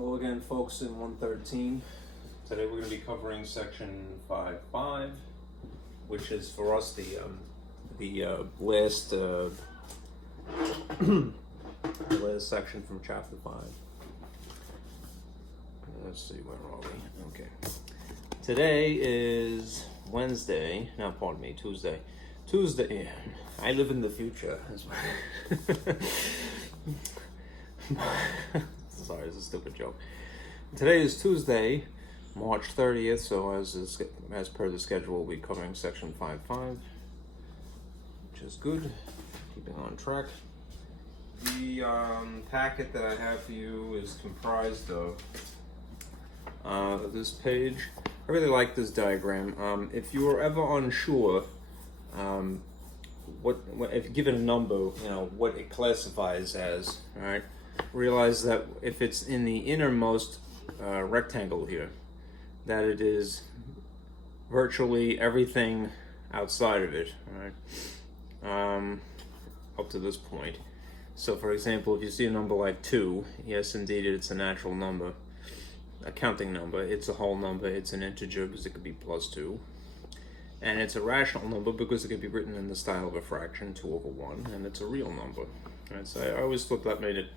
Hello again, folks, in 113. Today we're going to be covering section 5.5, which is for us the last last section from chapter 5. Let's see, where are we? Okay. Today is Wednesday. No, pardon me, Tuesday. Tuesday. I live in the future. Sorry, it's a stupid joke. Today is Tuesday, March 30th, so as per the schedule, we'll be covering section 5.5, which is good, keeping on track. The packet that I have for you is comprised of this page. I really like this diagram. If you are ever unsure, if given a number, what it classifies as, all right? Realize that if it's in the innermost rectangle here, that it is virtually everything outside of it, right? Up to this point. So for example, if you see a number like 2, yes indeed it's a natural number, a counting number, it's a whole number, it's an integer because it could be plus 2. And it's a rational number because it can be written in the style of a fraction, 2 over 1, and it's a real number. Right? So I always thought that made it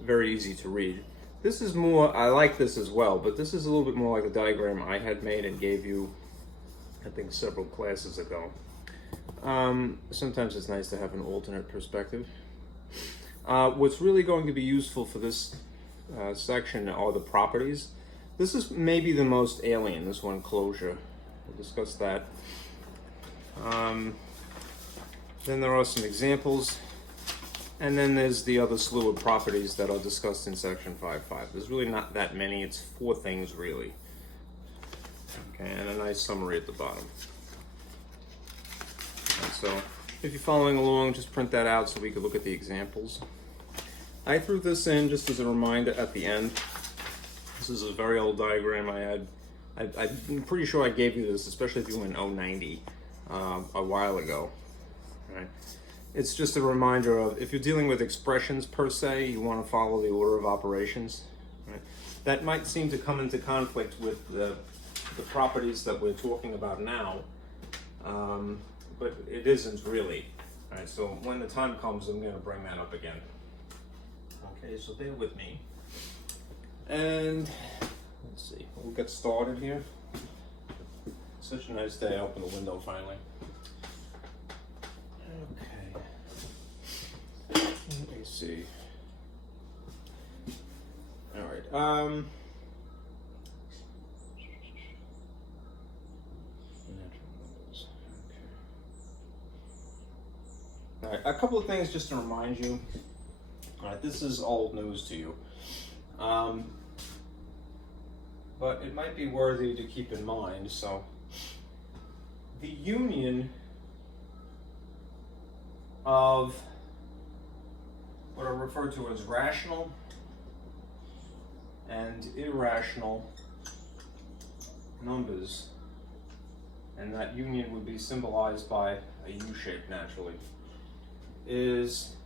very easy to read. This is more, I like this as well, but this is a little bit more like a diagram I had made and gave you, I think, several classes ago. Sometimes it's nice to have an alternate perspective. What's really going to be useful for this section are the properties. This is maybe the most alien, this one, closure. We'll discuss that. Then there are some examples. And then there's the other slew of properties that are discussed in section 5.5. There's really not that many. It's 4 things, really. Okay, and a nice summary at the bottom. And so if you're following along, just print that out so we can look at the examples. I threw this in just as a reminder at the end. This is a very old diagram I had. I'm pretty sure I gave you this, especially if you went 090 a while ago. Right? It's just a reminder of, if you're dealing with expressions per se, you want to follow the order of operations. Right? That might seem to come into conflict with the properties that we're talking about now, but it isn't really. Right? So when the time comes, I'm going to bring that up again. Okay, so bear with me. And let's see, we'll get started here. Such a nice day. I opened the window finally. Okay. Let me see. All right. All right. A couple of things just to remind you. All right. This is old news to you. But it might be worthy to keep in mind. So, the union of what are referred to as rational and irrational numbers, and that union would be symbolized by a U shape naturally, is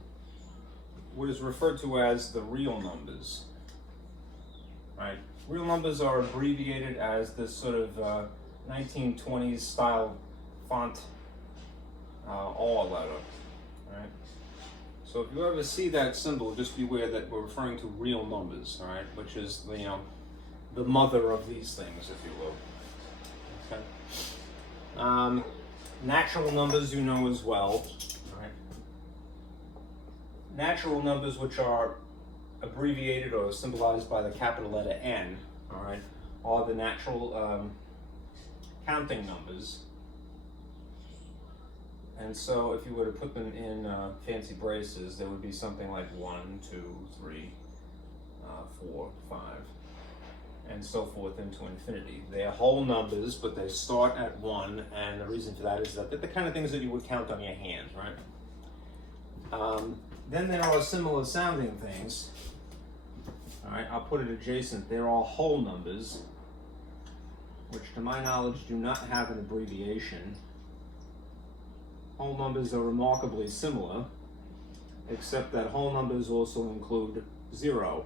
what is referred to as the real numbers. Right? Real numbers are abbreviated as this sort of 1920s style font all letter. Right? So if you ever see that symbol, just beware that we're referring to real numbers, all right? Which is the mother of these things, if you will. Okay. Natural numbers, you know as well. All right? Natural numbers, which are abbreviated or symbolized by the capital letter N, all right, are the natural counting numbers. And so if you were to put them in fancy braces, there would be something like 1, 2, 3, 4, 5, and so forth into infinity. They are whole numbers, but they start at 1, and the reason for that is that they're the kind of things that you would count on your hand, right? Then there are similar sounding things. All right, I'll put it adjacent. They're all whole numbers, which to my knowledge do not have an abbreviation. Whole numbers are remarkably similar, except that whole numbers also include 0.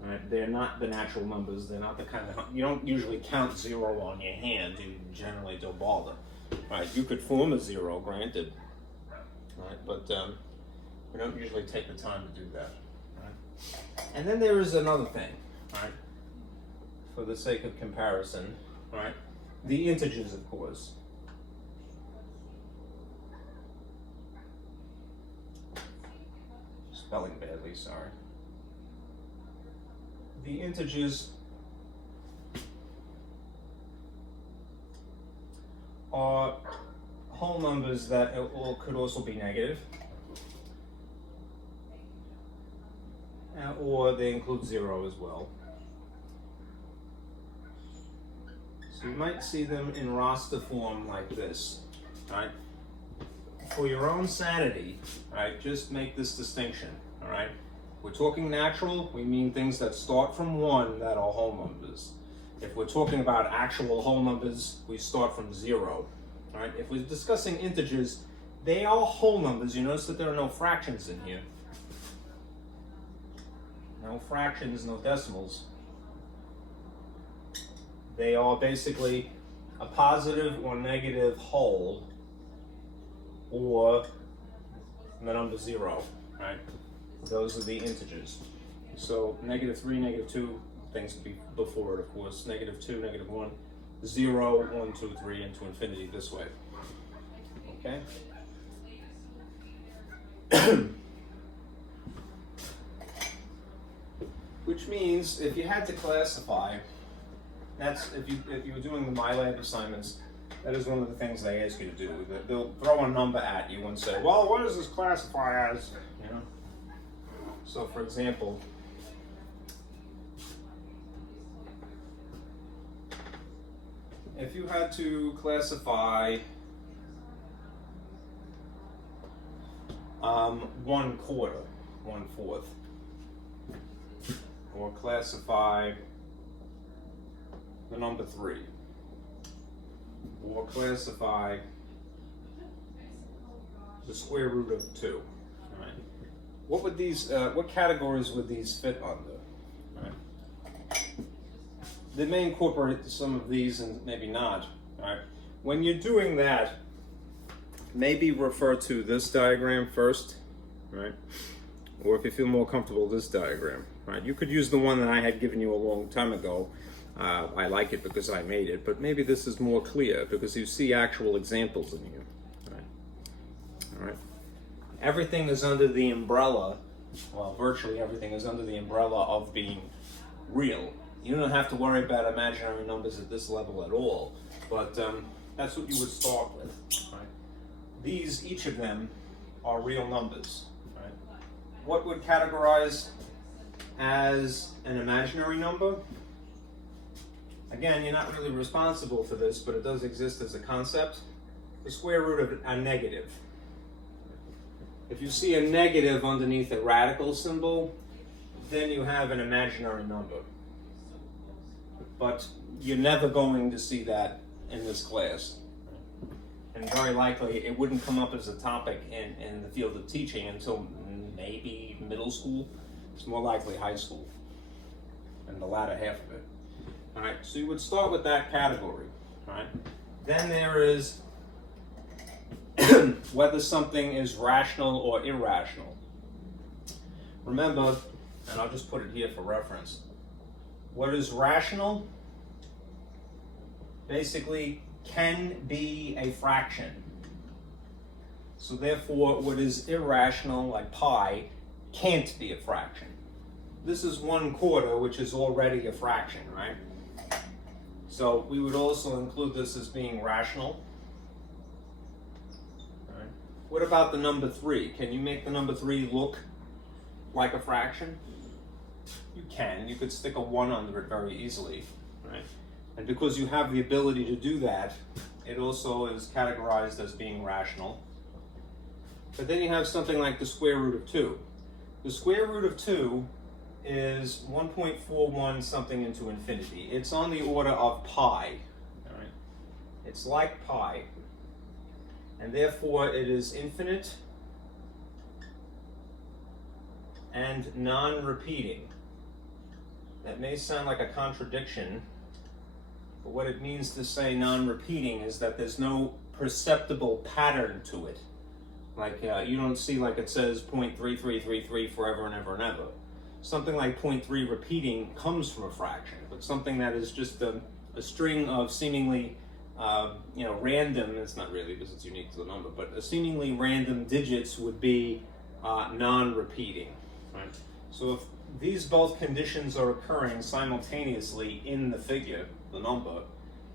Right? They're not the natural numbers. They're not the kind of, you don't usually count 0 on your hand. You generally don't bother. Right? You could form a 0, granted, right? But we don't usually take the time to do that. Right? And then there is another thing, right? For the sake of comparison, right? The integers, of course. Spelling badly, sorry. The integers are whole numbers that could also be negative, or they include 0 as well. So you might see them in roster form like this, right? For your own sanity, right, just make this distinction, all right? We're talking natural, we mean things that start from 1 that are whole numbers. If we're talking about actual whole numbers, we start from 0. All right? If we're discussing integers, they are whole numbers. You notice that there are no fractions in here. No fractions, no decimals. They are basically a positive or negative whole, or the number 0, right? Those are the integers. So -3, -2, things would be before it, of course. -2, -1, 0, 1, 2, 3, and to infinity this way. Okay? Which means if you had to classify, that's if you were doing the MyLab assignments, that is one of the things they ask you to do. They'll throw a number at you and say, well, what does this classify as? You know? So for example, if you had to classify 1/4, 1/4, or classify the number 3, or classify the square root of 2, right? What would these, what categories would these fit under? Right? They may incorporate some of these and maybe not. Right? When you're doing that, maybe refer to this diagram first, right? Or if you feel more comfortable, this diagram. Right? You could use the one that I had given you a long time ago. I like it because I made it, but maybe this is more clear because you see actual examples in here. Right? All right. Everything is under the umbrella, well, virtually everything is under the umbrella of being real. You don't have to worry about imaginary numbers at this level at all, but that's what you would start with. Right? These, each of them, are real numbers. Right? What would categorize as an imaginary number? Again, you're not really responsible for this, but it does exist as a concept. The square root of a negative. If you see a negative underneath a radical symbol, then you have an imaginary number. But you're never going to see that in this class. And very likely it wouldn't come up as a topic in the field of teaching until maybe middle school. It's more likely high school, and the latter half of it. All right, so you would start with that category. All right? Then there is whether something is rational or irrational. Remember, and I'll just put it here for reference, what is rational basically can be a fraction. So therefore, what is irrational, like pi, can't be a fraction. This is 1/4, which is already a fraction, right? So we would also include this as being rational. All right. What about the number 3? Can you make the number 3 look like a fraction? You can. You could stick a 1 under it very easily, right? And because you have the ability to do that, it also is categorized as being rational. But then you have something like the square root of 2. The square root of 2 is 1.41 something into infinity. It's on the order of pi. All right? It's like pi. And therefore it is infinite and non-repeating. that may sound like a contradiction, but what it means to say non-repeating is that there's no perceptible pattern to it. Like you don't see like it says 0.3333 forever and ever and ever. Something like 0.3 repeating comes from a fraction, but something that is just a string of seemingly random, it's not really because it's unique to the number, but a seemingly random digits would be non-repeating. Right? So if these both conditions are occurring simultaneously in the figure, the number,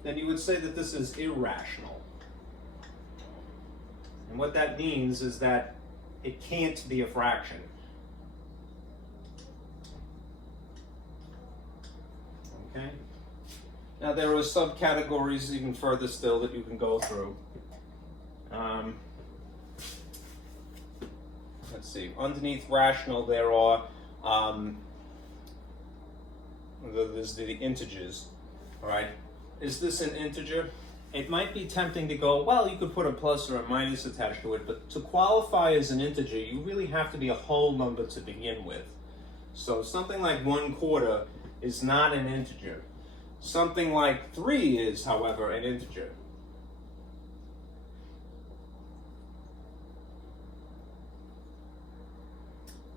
then you would say that this is irrational. And what that means is that it can't be a fraction. Okay? Now there are subcategories even further still that you can go through. Let's see, underneath rational there are there's the integers, all right? Is this an integer? It might be tempting to go, well, you could put a plus or a minus attached to it, but to qualify as an integer, you really have to be a whole number to begin with. So something like 1/4 is not an integer. Something like 3 is, however, an integer.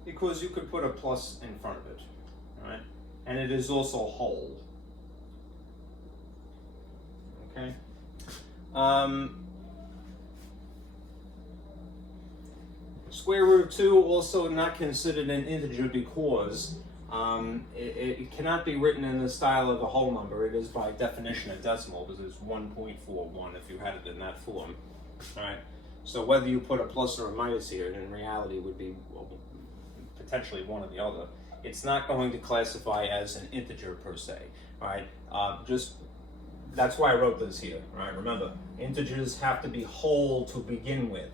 Because you could put a plus in front of it, all right? And it is also whole. Okay? Square root of 2 also not considered an integer because it cannot be written in the style of a whole number. It is by definition a decimal because it's 1.41 if you had it in that form. All right. So whether you put a plus or a minus here, in reality would be potentially one or the other. It's not going to classify as an integer per se. All right. That's why I wrote this here. All right. Remember, integers have to be whole to begin with.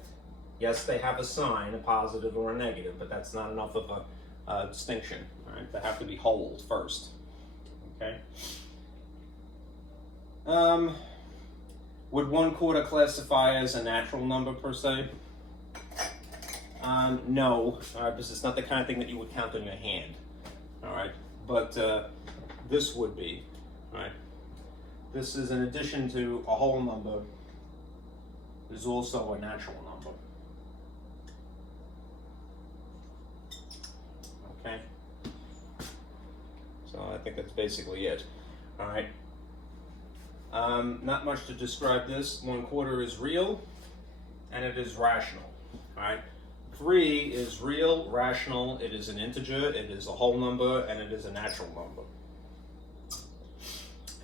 Yes, they have a sign, a positive or a negative, but that's not enough of a distinction. All right, they have to be whole first. Okay. Would 1/4 classify as a natural number per se? No, because it's not the kind of thing that you would count on your hand. All right, but this would be. All right, this is in addition to a whole number. Is also a natural number. Okay. So I think that's basically it. All right. Not much to describe this. 1/4 is real, and it is rational. All right. 3 is real, rational. It is an integer. It is a whole number, and it is a natural number.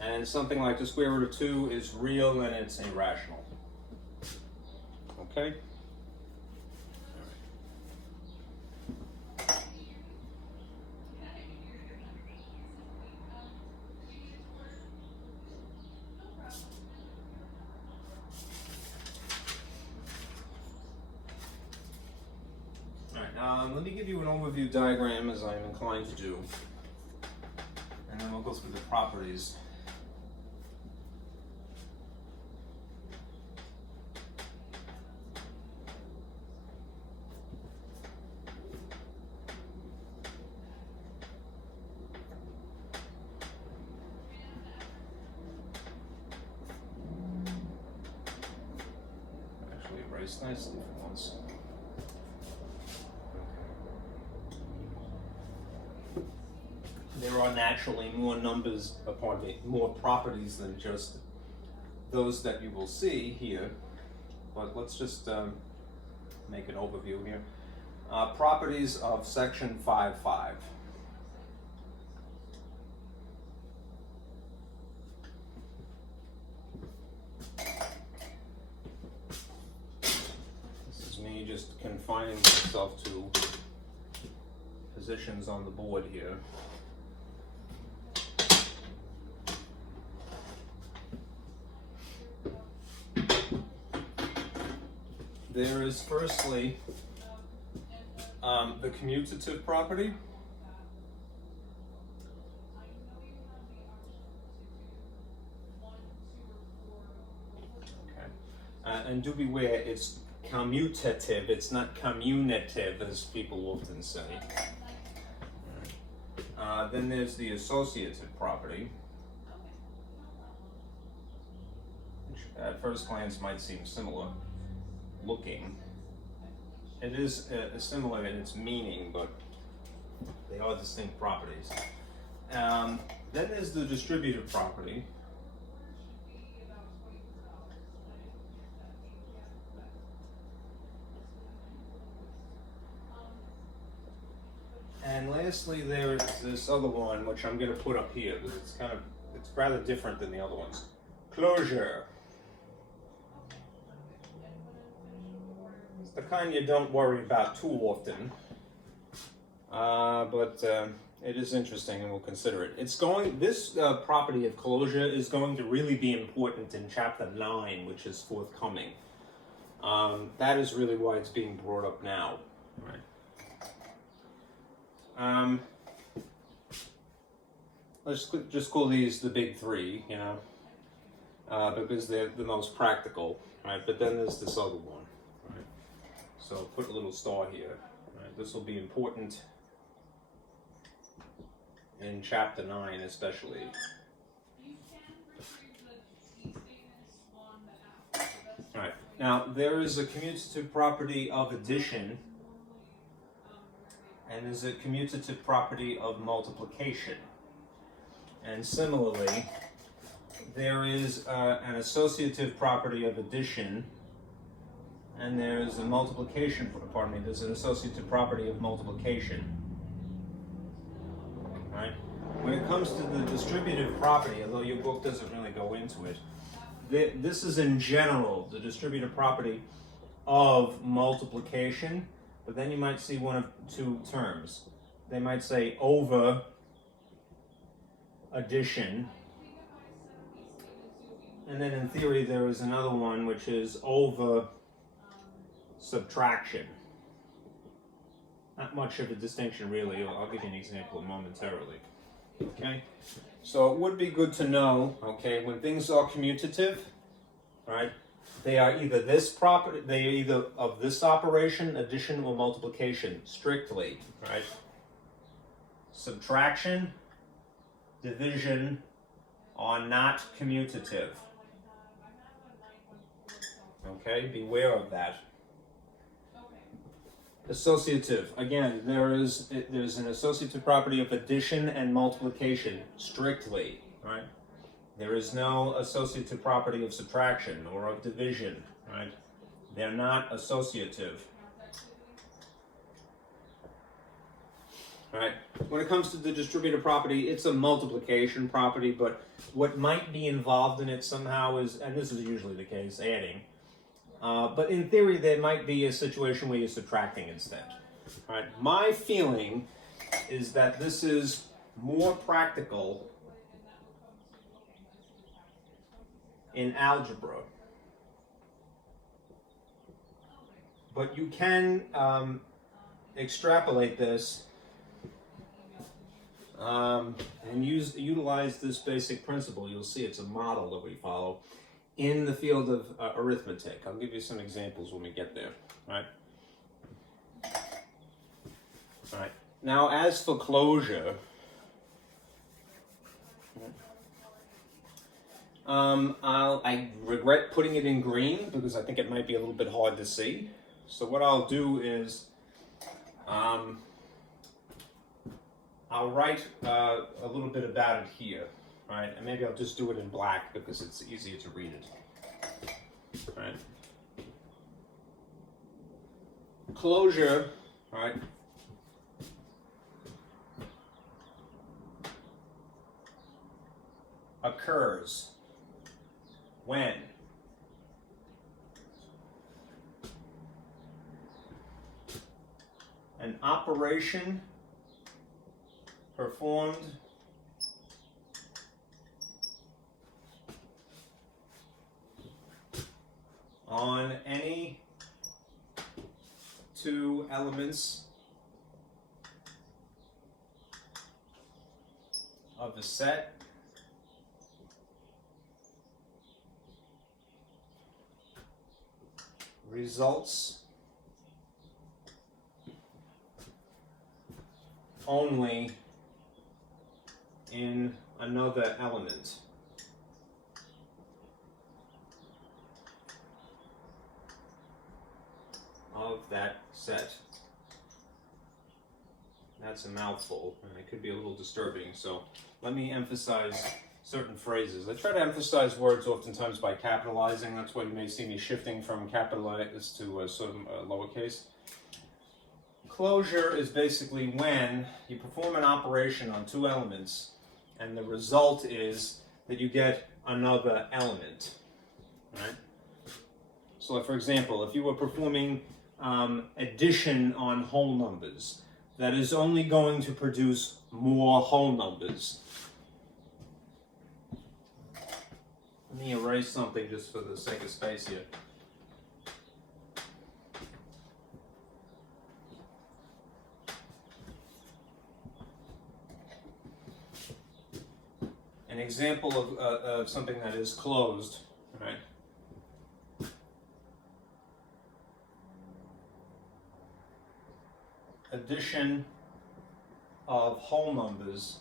And something like the square root of 2 is real, and it's irrational. Okay. Let me give you an overview diagram as I'm inclined to do, and then we'll go through the properties. Actually erased nicely for once. There are naturally more more properties than just those that you will see here. But let's just make an overview here. Properties of section 5.5. This is me just confining myself to positions on the board here. There is firstly the commutative property. Okay. And do beware, it's commutative, it's not commutative as people often say. Then there's the associative property, which at first glance might seem similar looking. It is similar in its meaning, but they are distinct properties. Then there's the distributive property. And lastly, there is this other one, which I'm going to put up here because it's rather different than the other ones. Closure. It's the kind you don't worry about too often, but it is interesting, and we'll consider it. This property of closure is going to really be important in Chapter 9, which is forthcoming. That is really why it's being brought up now. Right. Let's just call these the big three, because they're the most practical, right? But then there's this other one, right? So put a little star here, right? This will be important in Chapter 9 especially. All right, now there is a commutative property of addition, and there's a commutative property of multiplication. And similarly, there is an associative property of addition, and there's a there's an associative property of multiplication. Right? When it comes to the distributive property, although your book doesn't really go into it, this is in general the distributive property of multiplication. But then you might see one of two terms. They might say over addition. And then in theory there is another one which is over subtraction. Not much of a distinction really. I'll give you an example momentarily. Okay? So it would be good to know, okay, when things are commutative, right? They are either of this operation, addition or multiplication, strictly, right? Subtraction, division are not commutative. Okay, beware of that. Associative, again, there's an associative property of addition and multiplication, strictly, right? There is no associative property of subtraction or of division, right? They're not associative. Right? When it comes to the distributive property, it's a multiplication property, but what might be involved in it somehow is, and this is usually the case, adding. But in theory, there might be a situation where you're subtracting instead. Right? My feeling is that this is more practical in algebra. But you can extrapolate this and utilize this basic principle. You'll see it's a model that we follow in the field of arithmetic. I'll give you some examples when we get there. Right? All right. Now, as for closure, I regret putting it in green because I think it might be a little bit hard to see. So what I'll do is I'll write a little bit about it here, right? And maybe I'll just do it in black because it's easier to read it, right? Closure, right? Occurs when an operation performed on any two elements of the set results only in another element of that set. That's a mouthful, and it could be a little disturbing, so let me emphasize certain phrases. I try to emphasize words oftentimes by capitalizing. That's why you may see me shifting from capitalized to sort of lowercase. Closure is basically when you perform an operation on two elements, and the result is that you get another element. Right? So, for example, if you were performing addition on whole numbers, that is only going to produce more whole numbers. Let me erase something just for the sake of space here. An example of something that is closed, right? Addition of whole numbers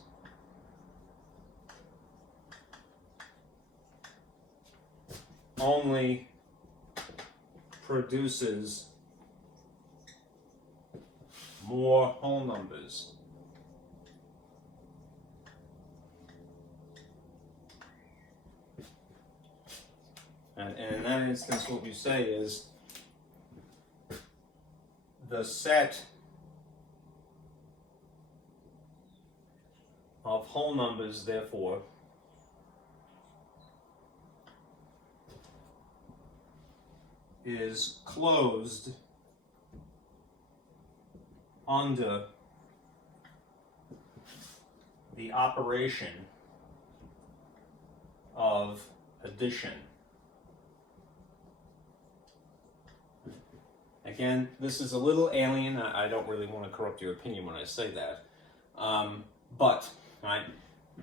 only produces more whole numbers. And in that instance, what we say is the set of whole numbers, therefore, is closed under the operation of addition. Again, this is a little alien. I don't really want to corrupt your opinion when I say that. But, right,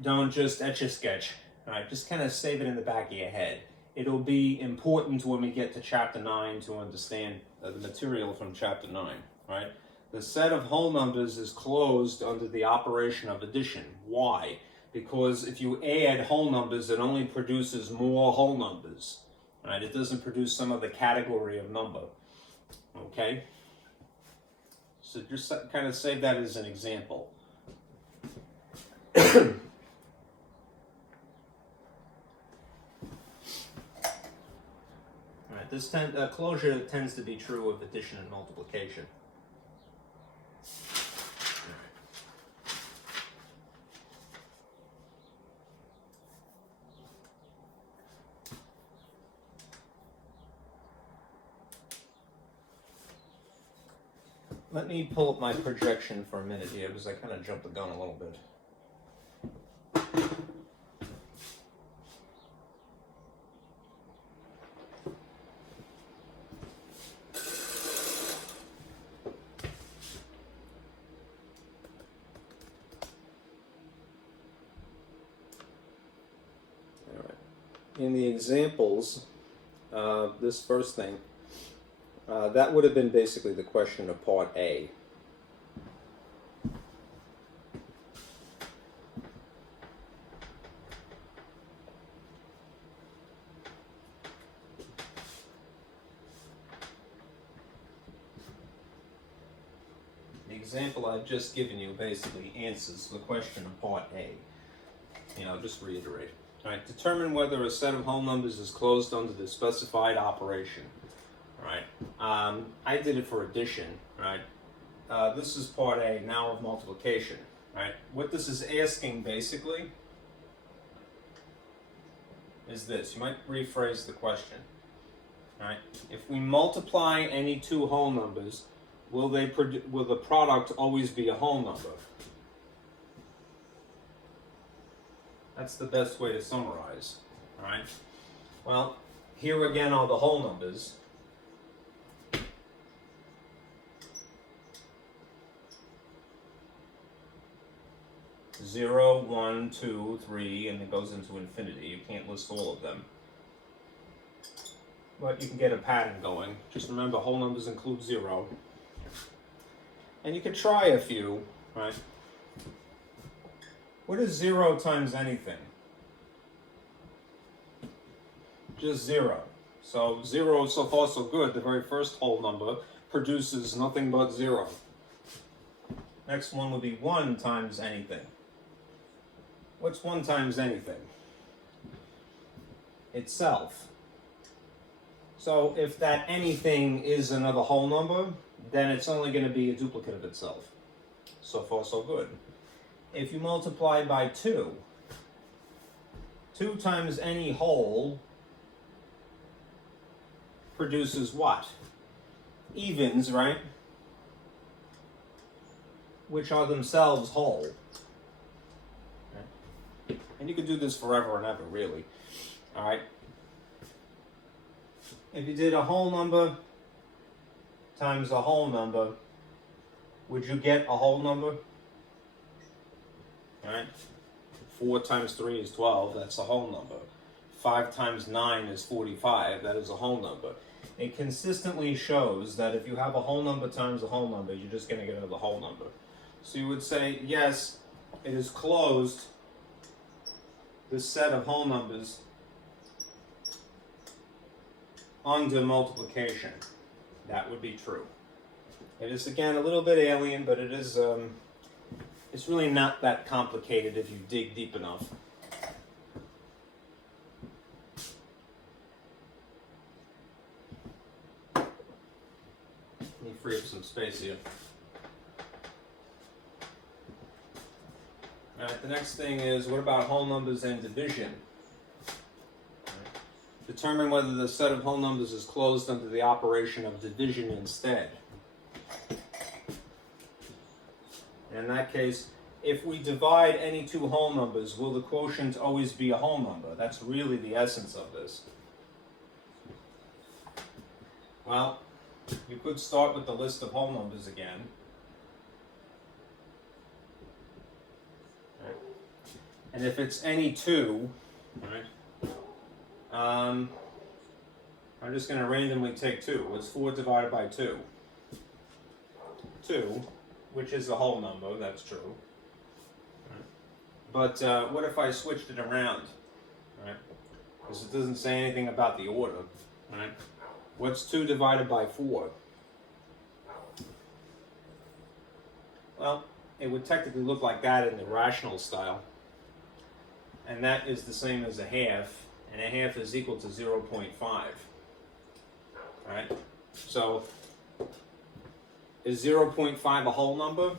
don't just etch-a-sketch. Right, just kind of save it in the back of your head. It'll be important when we get to Chapter 9 to understand the material from Chapter 9. Right? The set of whole numbers is closed under the operation of addition. Why? Because if you add whole numbers, it only produces more whole numbers. Right? It doesn't produce some other category of number. Okay? So just kind of save that as an example. All right, this closure tends to be true of addition and multiplication. Let me pull up my projection for a minute here because I kind of jumped the gun a little bit. All right. In the examples, this first thing, that would have been basically the question of Part A. The example I've just given you basically answers the question of Part A. I'll just reiterate. All right, determine whether a set of whole numbers is closed under the specified operation. Right, I did it for addition. Right, this is Part A now of multiplication. Right, what this is asking basically is this. You might rephrase the question. Right, if we multiply any two whole numbers, will the product always be a whole number? That's the best way to summarize. All right. Well, here again are the whole numbers. 0, 1, 2, 3, and it goes into infinity. You can't list all of them. But you can get a pattern going. Just remember, whole numbers include 0. And you can try a few, right? What is 0 times anything? Just 0. So 0, so far so good. The very first whole number produces nothing but 0. Next one would be 1 times anything. What's 1 times anything? Itself. So if that anything is another whole number, then it's only going to be a duplicate of itself. So far so good. If you multiply by 2, 2 times any whole produces what? Evens, right? Which are themselves whole. Okay. And you could do this forever and ever, really. All right. If you did a whole number times a whole number, would you get a whole number? All right. 4 times 3 is 12. That's a whole number. 5 times 9 is 45. That is a whole number. It consistently shows that if you have a whole number times a whole number, you're just going to get another whole number. So you would say, yes, it is closed, this set of whole numbers, under multiplication. That would be true. It is, again, a little bit alien, but it is, it's really not that complicated if you dig deep enough. Let me free up some space here. All right, the next thing is, what about whole numbers and division? Determine whether the set of whole numbers is closed under the operation of division instead. In that case, if we divide any two whole numbers, will the quotient always be a whole number? That's really the essence of this. Well, you could start with the list of whole numbers again. Right. And if it's any two, right, I'm just going to randomly take 2. What's 4 divided by 2? 2, which is a whole number, that's true. But what if I switched it around? Right? Because it doesn't say anything about the order. Right? What's 2 divided by 4? Well, it would technically look like that in the rational style. And that is the same as a half. And a half is equal to 0.5. Right? So, is 0.5 a whole number?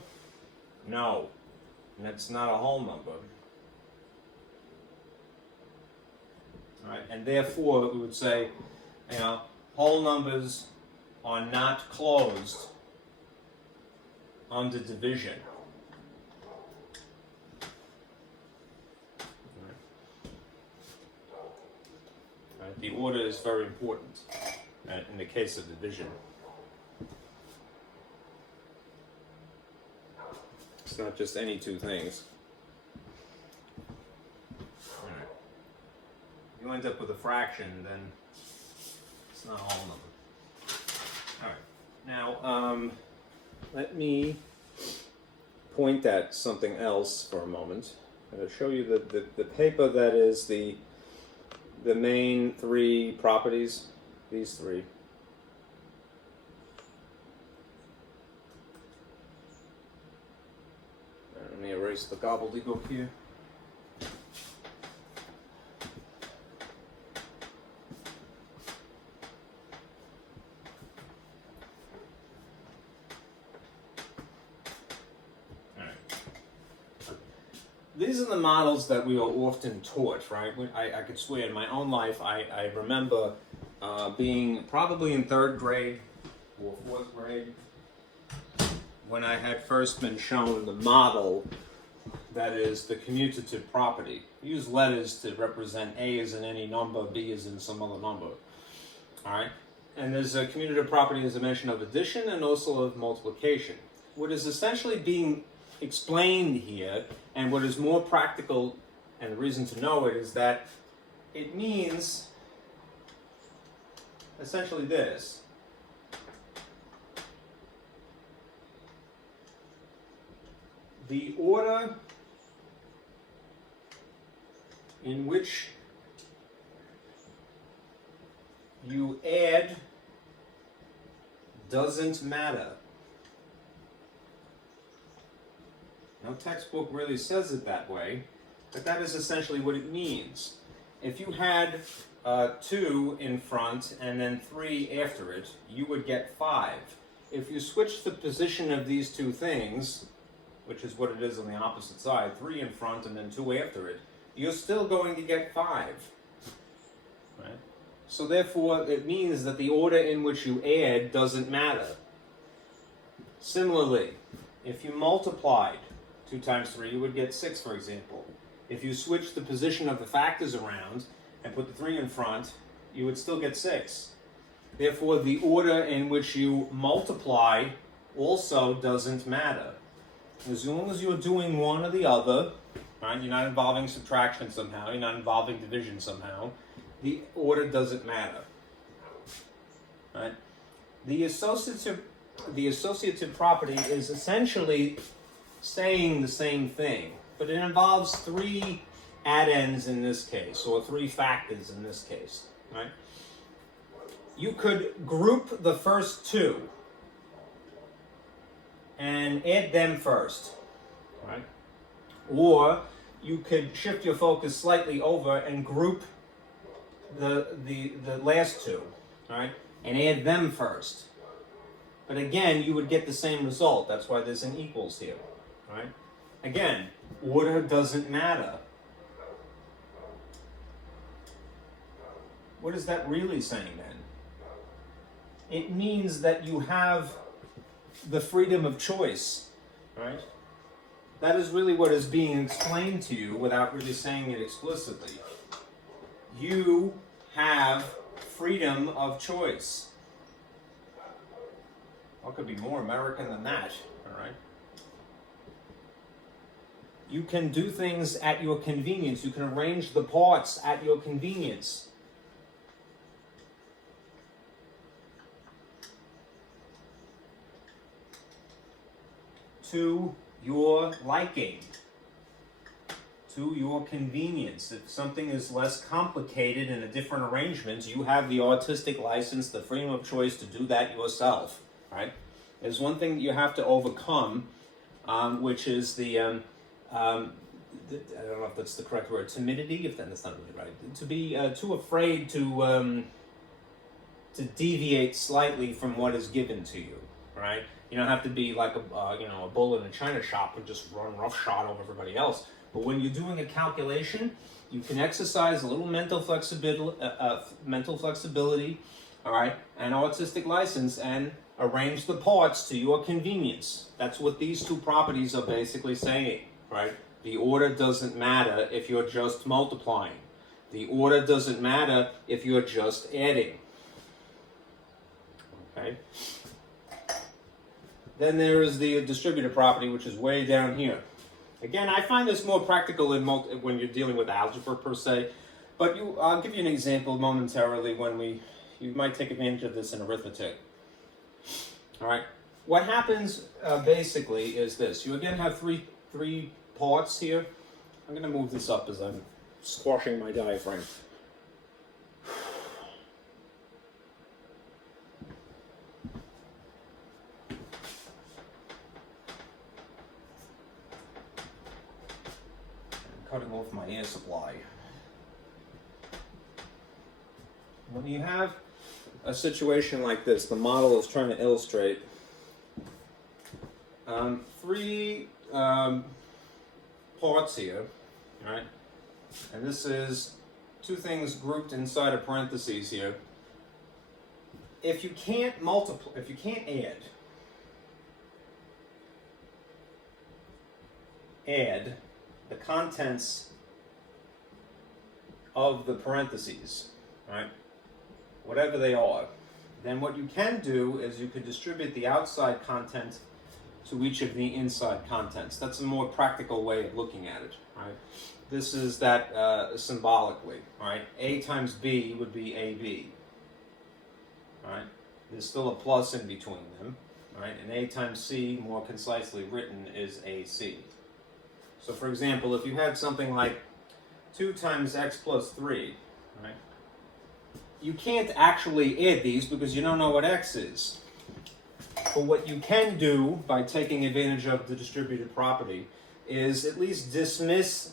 No. And it's not a whole number. Right? And therefore, we would say, you know, whole numbers are not closed under division. Right? The order is very important in the case of division. It's not just any two things. All right. If you end up with a fraction, then it's not a whole number. All right. Now, let me point at something else for a moment. I'm going to show you the paper that is the main 3 properties, these 3. Let me erase the gobbledygook here. These are the models that we are often taught, right? I could swear in my own life, I remember being probably in 3rd grade or 4th grade when I had first been shown the model that is the commutative property. Use letters to represent A as in any number, B as in some other number. All right? And there's a commutative property, as I mentioned, of addition and also of multiplication. What is essentially being explained here, and what is more practical, and the reason to know it, is that it means essentially this. The order in which you add doesn't matter. No textbook really says it that way, but that is essentially what it means. If you had 2 in front and then 3 after it, you would get 5. If you switch the position of these two things, which is what it is on the opposite side, 3 in front and then 2 after it, you're still going to get 5. Right? So therefore, it means that the order in which you add doesn't matter. Similarly, if you multiplied 2 times 3, you would get 6, for example. If you switch the position of the factors around and put the 3 in front, you would still get 6. Therefore, the order in which you multiply also doesn't matter. As long as you're doing one or the other, right, you're not involving subtraction somehow, you're not involving division somehow, the order doesn't matter. Right? The associative property is essentially saying the same thing, but it involves 3 addends in this case, or 3 factors in this case. Right? You could group the first 2 and add them first, right? Or you could shift your focus slightly over and group the last 2, right? And add them first. But again, you would get the same result. That's why there's an equals here, right? Again, order doesn't matter. What is that really saying then? It means that you have the freedom of choice, right? That is really what is being explained to you without really saying it explicitly. You have freedom of choice. What could be more American than that, all right? You can do things at your convenience. You can arrange the parts at your convenience. To your liking, to your convenience. If something is less complicated in a different arrangement, you have the artistic license, the freedom of choice to do that yourself, right? There's one thing that you have to overcome, which is the I don't know if that's the correct word, timidity, if that's not really right, to be too afraid to deviate slightly from what is given to you, right? You don't have to be like a bull in a china shop and just run roughshod over everybody else. But when you're doing a calculation, you can exercise a little mental flexibility, all right, and artistic license, and arrange the parts to your convenience. That's what these 2 properties are basically saying, right? The order doesn't matter if you're just multiplying. The order doesn't matter if you're just adding. Okay? Then there is the distributive property, which is way down here. Again, I find this more practical when you're dealing with algebra per se, but I'll give you an example momentarily when you might take advantage of this in arithmetic. All right. What happens basically is this. You again have three parts here. I'm going to move this up as I'm squashing my diaphragm. Cutting off my air supply. When you have a situation like this, the model is trying to illustrate 3 parts here, right? And this is 2 things grouped inside of parentheses here. If you can't multiply, if you can't add the contents of the parentheses, right? Whatever they are, then what you can do is you could distribute the outside content to each of the inside contents. That's a more practical way of looking at it, right? This is that symbolically, right? A times B would be AB, right? There's still a plus in between them, right? And A times C, more concisely written, is AC. So for example, if you had something like 2 times x plus 3, right? You can't actually add these because you don't know what x is. But what you can do by taking advantage of the distributive property is at least dismiss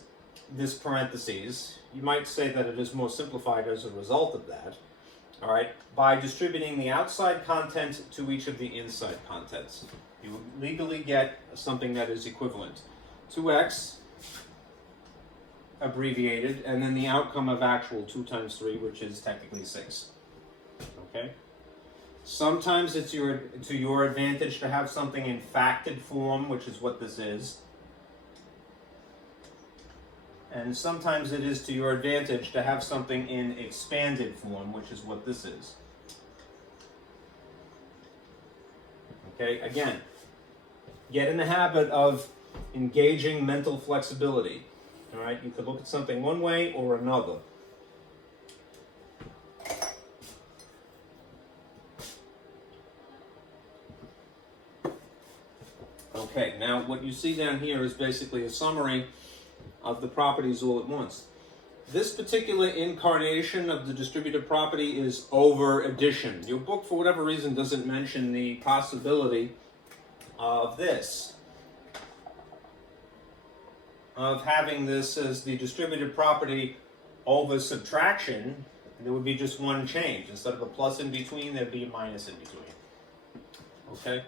this parentheses. You might say that it is more simplified as a result of that, all right, by distributing the outside content to each of the inside contents. You legally get something that is equivalent. 2x abbreviated, and then the outcome of actual 2 times 3, which is technically 6. Okay? Sometimes it's to your advantage to have something in factored form, which is what this is. And sometimes it is to your advantage to have something in expanded form, which is what this is. Okay, again, get in the habit of engaging mental flexibility. All right, you could look at something one way or another. Okay, now what you see down here is basically a summary of the properties all at once. This particular incarnation of the distributive property is over addition. Your book, for whatever reason, doesn't mention the possibility of this, of having this as the distributive property over subtraction. There would be just one change. Instead of a plus in between, there'd be a minus in between. Okay?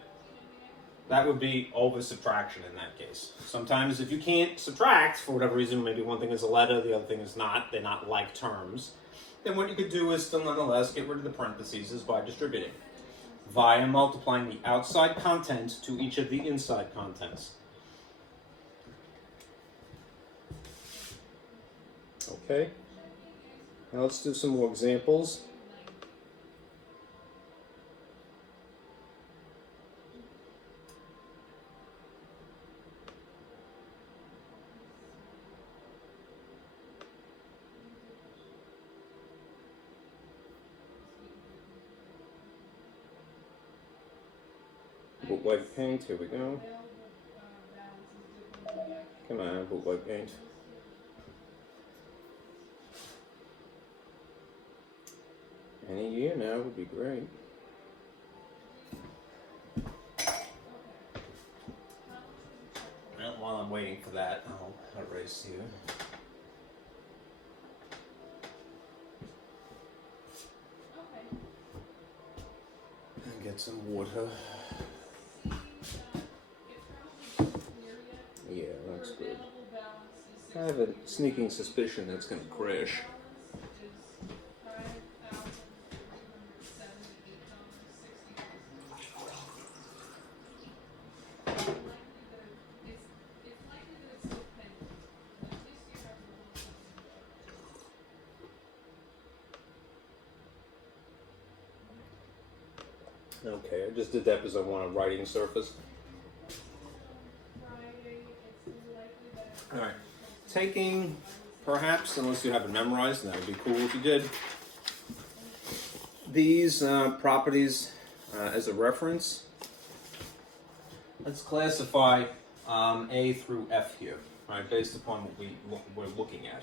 That would be over subtraction in that case. Sometimes if you can't subtract, for whatever reason, maybe one thing is a letter, the other thing is not, they're not like terms, then what you could do is still nonetheless get rid of the parentheses by distributing, via multiplying the outside content to each of the inside contents. Okay, now let's do some more examples. Bootleg paint, here we go. Come on, bootleg paint. Any year now would be great. Well, while I'm waiting for that, I'll erase you. And get some water. Yeah, that's good. I have a sneaking suspicion that's going to crash. Okay, I just did that because I want a writing surface. Alright, taking, perhaps, unless you have it memorized, and that would be cool if you did, these properties as a reference, let's classify A through F here, right, based upon what we're looking at.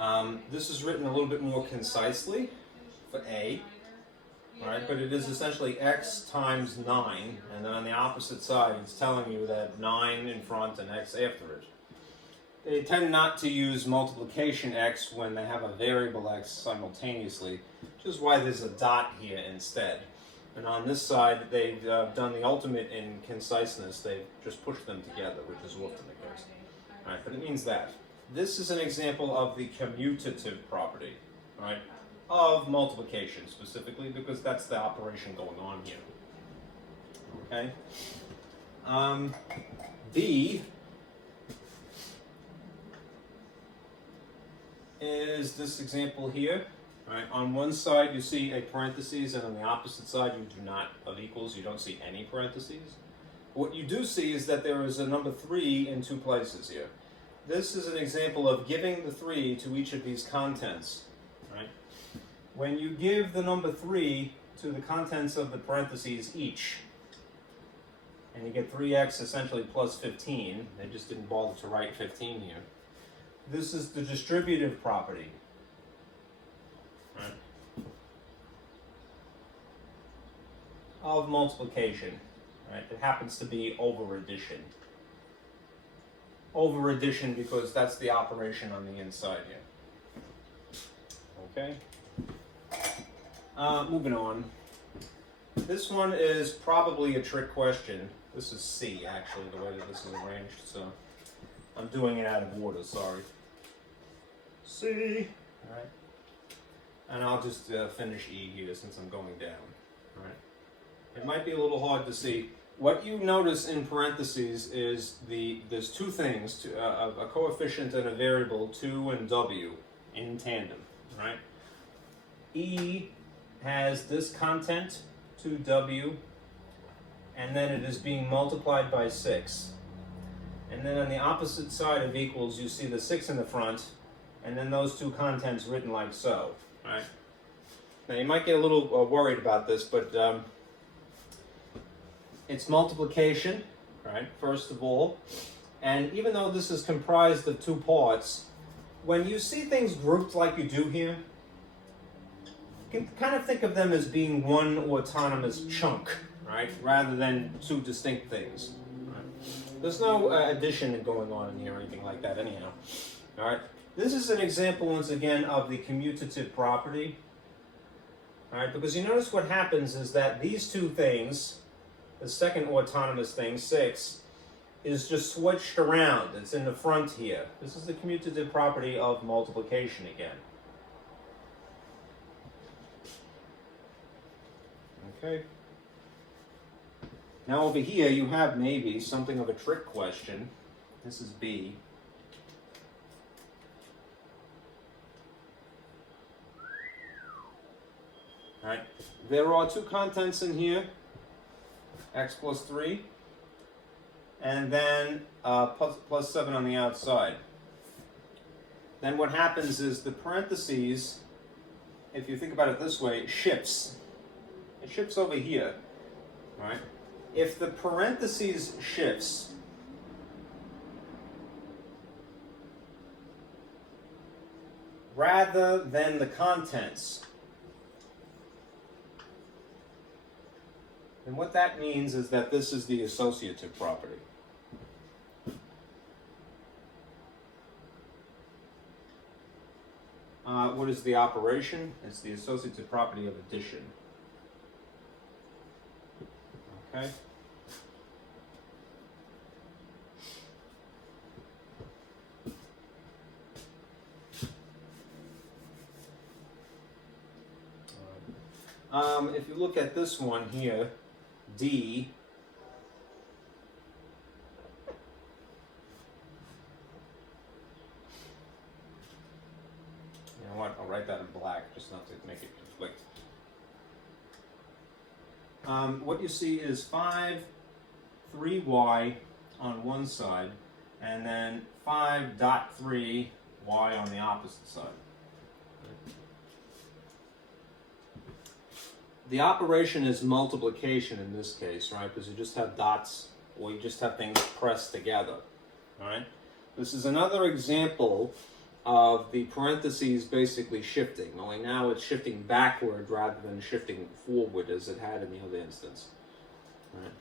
Alright, this is written a little bit more concisely for A. Right, but it is essentially x times 9, and then on the opposite side it's telling you that 9 in front and x after it. They tend not to use multiplication x when they have a variable x simultaneously, which is why there's a dot here instead. And on this side they've done the ultimate in conciseness, they've just pushed them together, which is often the case. Alright, but it means that. This is an example of the commutative property, right? Of multiplication specifically, because that's the operation going on here. Okay. B is this example here. Right. On one side you see a parentheses, and on the opposite side you do not, of equals, you don't see any parentheses. What you do see is that there is a number 3 in 2 places here. This is an example of giving the 3 to each of these contents. Right. When you give the number 3 to the contents of the parentheses each, and you get 3x essentially plus 15, they just didn't bother to write 15 here, This is the distributive property. Right. Of multiplication. Right? It happens to be over addition. Over addition because that's the operation on the inside here. Okay. Moving on. This one is probably a trick question. This is C, actually, the way that this is arranged. So I'm doing it out of order, sorry. C. All right. And I'll just finish E here since I'm going down. All right. It might be a little hard to see. What you notice in parentheses is there's two things, a coefficient and a variable, 2 and W, in tandem. Right. E has this content, 2W, and then it is being multiplied by 6. And then on the opposite side of equals, you see the 6 in the front, and then those two contents written like so. Right? Now you might get a little worried about this, but it's multiplication, right, first of all. And even though this is comprised of two parts, when you see things grouped like you do here, you can kind of think of them as being one autonomous chunk, right, rather than two distinct things. Right? There's no addition going on in here or anything like that anyhow. All right. This is an example, once again, of the commutative property. All right, because you notice what happens is that these two things, the second autonomous thing, 6, is just switched around. It's in the front here. This is the commutative property of multiplication again. Okay. Now over here you have maybe something of a trick question. This is B. All right. There are two contents in here, x plus 3, and then plus 7 on the outside. Then what happens is the parentheses, if you think about it this way, shifts. It shifts over here. All right. If the parentheses shifts, rather than the contents, then what that means is that this is the associative property. What is the operation? It's the associative property of addition. Okay. If you look at this one here, D, you know what, I'll write that in black just not to make it conflict. What you see is 5, 3y on one side, and then 5.3y on the opposite side. The operation is multiplication in this case, right? Because you just have dots, or you just have things pressed together, all right? This is another example of the parentheses basically shifting, only now it's shifting backward rather than shifting forward as it had in the other instance. All right.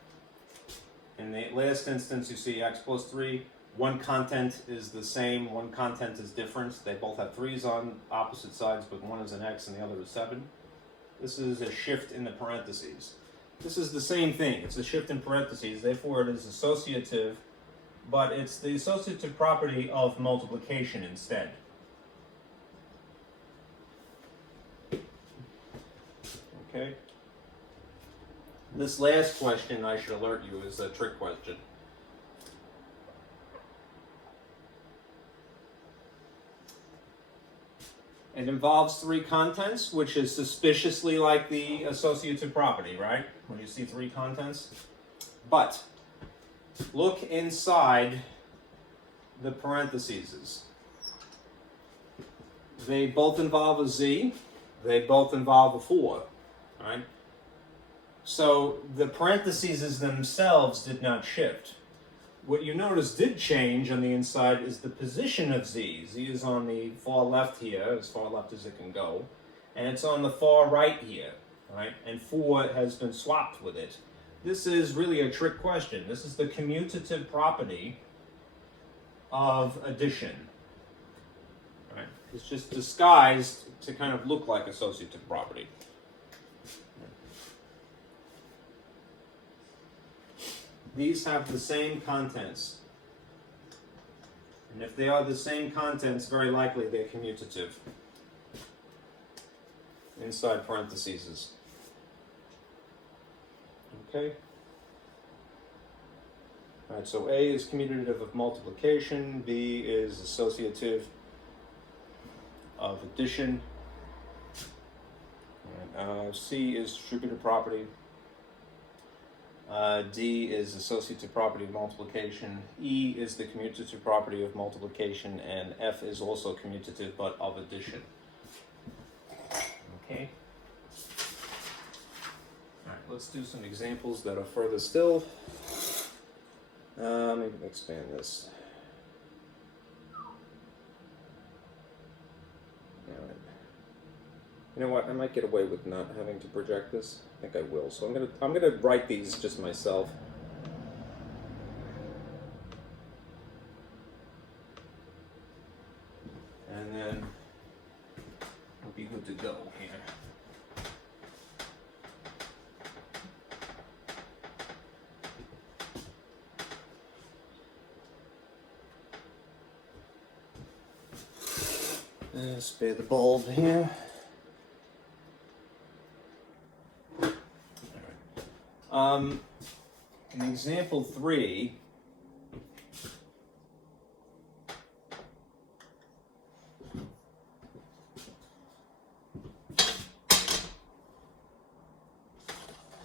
In the last instance, you see x plus 3, one content is the same, one content is different. They both have 3's on opposite sides, but one is an x and the other is 7. This is a shift in the parentheses. This is the same thing. It's a shift in parentheses. Therefore, it is associative, but it's the associative property of multiplication instead. Okay. This last question, I should alert you, is a trick question. It involves 3 contents, which is suspiciously like the associative property, right? When you see 3 contents. But look inside the parentheses. They both involve a z. They both involve a 4, right? So the parentheses themselves did not shift. What you notice did change on the inside is the position of z. Z is on the far left here, as far left as it can go, and it's on the far right here, right? And 4 has been swapped with it. This is really a trick question. This is the commutative property of addition, right? It's just disguised to kind of look like associative property. These have the same contents. And if they are the same contents, very likely they're commutative. Inside parentheses. Okay? Alright, so A is commutative of multiplication, B is associative of addition, C is distributive property, D is associative property of multiplication, E is the commutative property of multiplication, and F is also commutative but of addition. Okay. Alright, let's do some examples that are further still. Maybe expand this. Alright. You know what? I might get away with not having to project this. I think I will. So I'm gonna write these just myself. And then we'll be good to go here. Spare the bulb here. In example 3,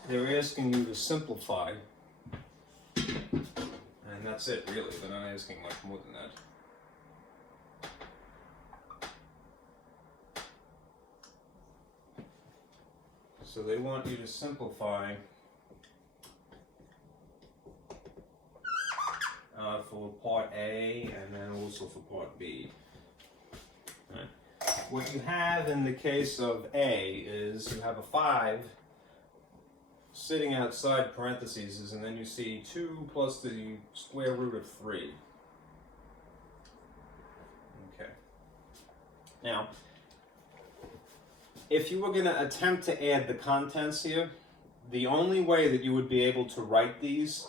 they're asking you to simplify, and that's it really. They're not asking much more than that. So they want you to simplify for part A and then also for part B. Right. What you have in the case of A is you have a 5 sitting outside parentheses, and then you see 2 plus the square root of 3. Okay. Now, if you were going to attempt to add the contents here, the only way that you would be able to write these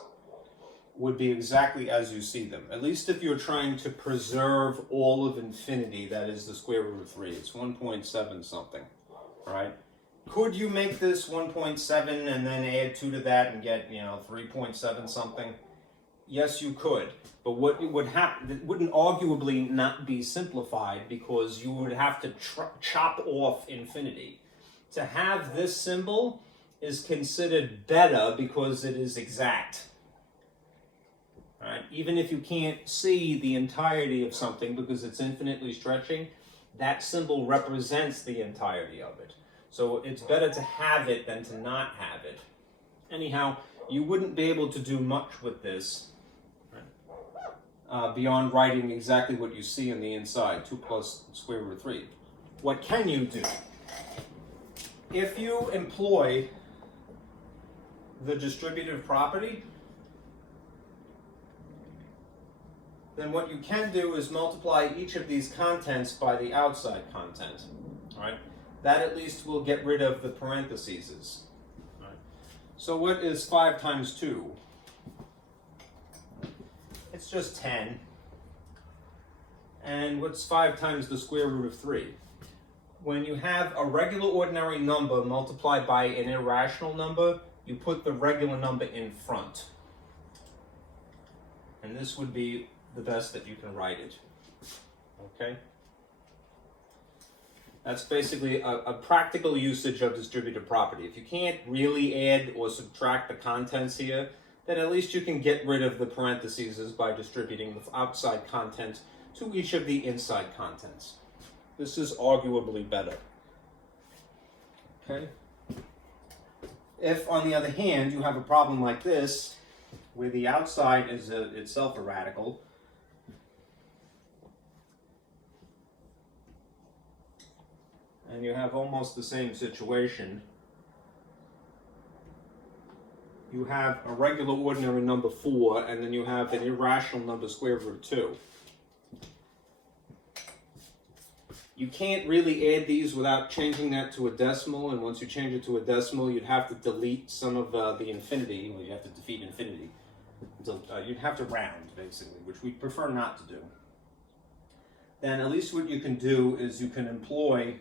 would be exactly as you see them. At least if you're trying to preserve all of infinity, that is the square root of 3. It's 1.7 something, right? Could you make this 1.7 and then add 2 to that and get, 3.7 something? Yes, you could. But what would happen, it wouldn't arguably not be simplified because you would have to chop off infinity. To have this symbol is considered better because it is exact. Right? Even if you can't see the entirety of something because it's infinitely stretching, that symbol represents the entirety of it. So it's better to have it than to not have it. Anyhow, you wouldn't be able to do much with this beyond writing exactly what you see on the inside, 2 plus square root of 3. What can you do? If you employ the distributive property, then what you can do is multiply each of these contents by the outside content. All right? That at least will get rid of the parentheses. All right? So what is 5 times 2? It's just 10. And what's 5 times the square root of 3? When you have a regular ordinary number multiplied by an irrational number, you put the regular number in front. And this would be the best that you can write it. Okay? That's basically a practical usage of distributive property. If you can't really add or subtract the contents here, then at least you can get rid of the parentheses by distributing the outside content to each of the inside contents. This is arguably better. Okay? If, on the other hand, you have a problem like this, where the outside is itself a radical. And you have almost the same situation. You have a regular ordinary number 4, and then you have an irrational number square root 2. You can't really add these without changing that to a decimal, and once you change it to a decimal, you'd have to delete some of the infinity, well, you have to defeat infinity. You'd have to round, basically, which we prefer not to do. Then at least what you can do is you can employ